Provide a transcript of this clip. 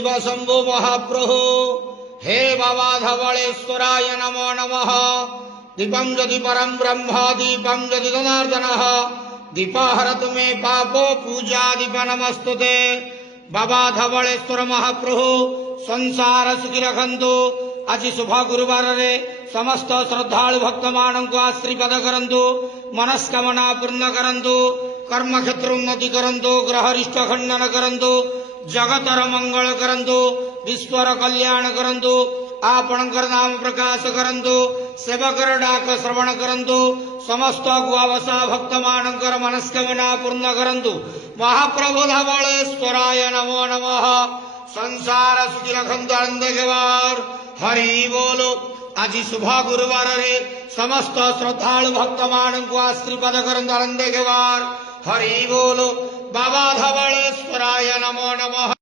शिव शंभो महाप्रभु हे बाबा धवलेश्वराय नमो नमः। दीपं यदि परं ब्रह्म दीपं यदि जनार्दनः दीपाहरतु मे पापो पूजा दीप नमस्तुते। बाबा धवलेश्वर महाप्रभु संसार सुखी रखंतु। आज शुभ गुरुवार रे समस्त श्रद्धालु भक्त मान को आशीर्वाद करंतु, मनस्कामना पूर्ण करंतु, कर्म क्षेत्र उन्नति करंतु, ग्रहरिष्ट खंडन करंतु, जगतर मंगल करंतु, विश्वर कल्याण करंतु, आपणकर नाम प्रकाश करंतु, सेवकर डाक श्रवण करंतु, समस्त गुआवसा भक्त मानकर मनस्कामना पूर्ण करंतु। महाप्रभु धवलेश्वराय नमो नमः। संसार सुखी रखंतु आनंद केवार हरि बोलो। आज शुभ गुरुवार रे समस्त श्रद्धालु भक्त मान को आशीर्वाद करंतु आनंद केवार हरि बोलो। बाबा धवलेश्वराय नमो नमः।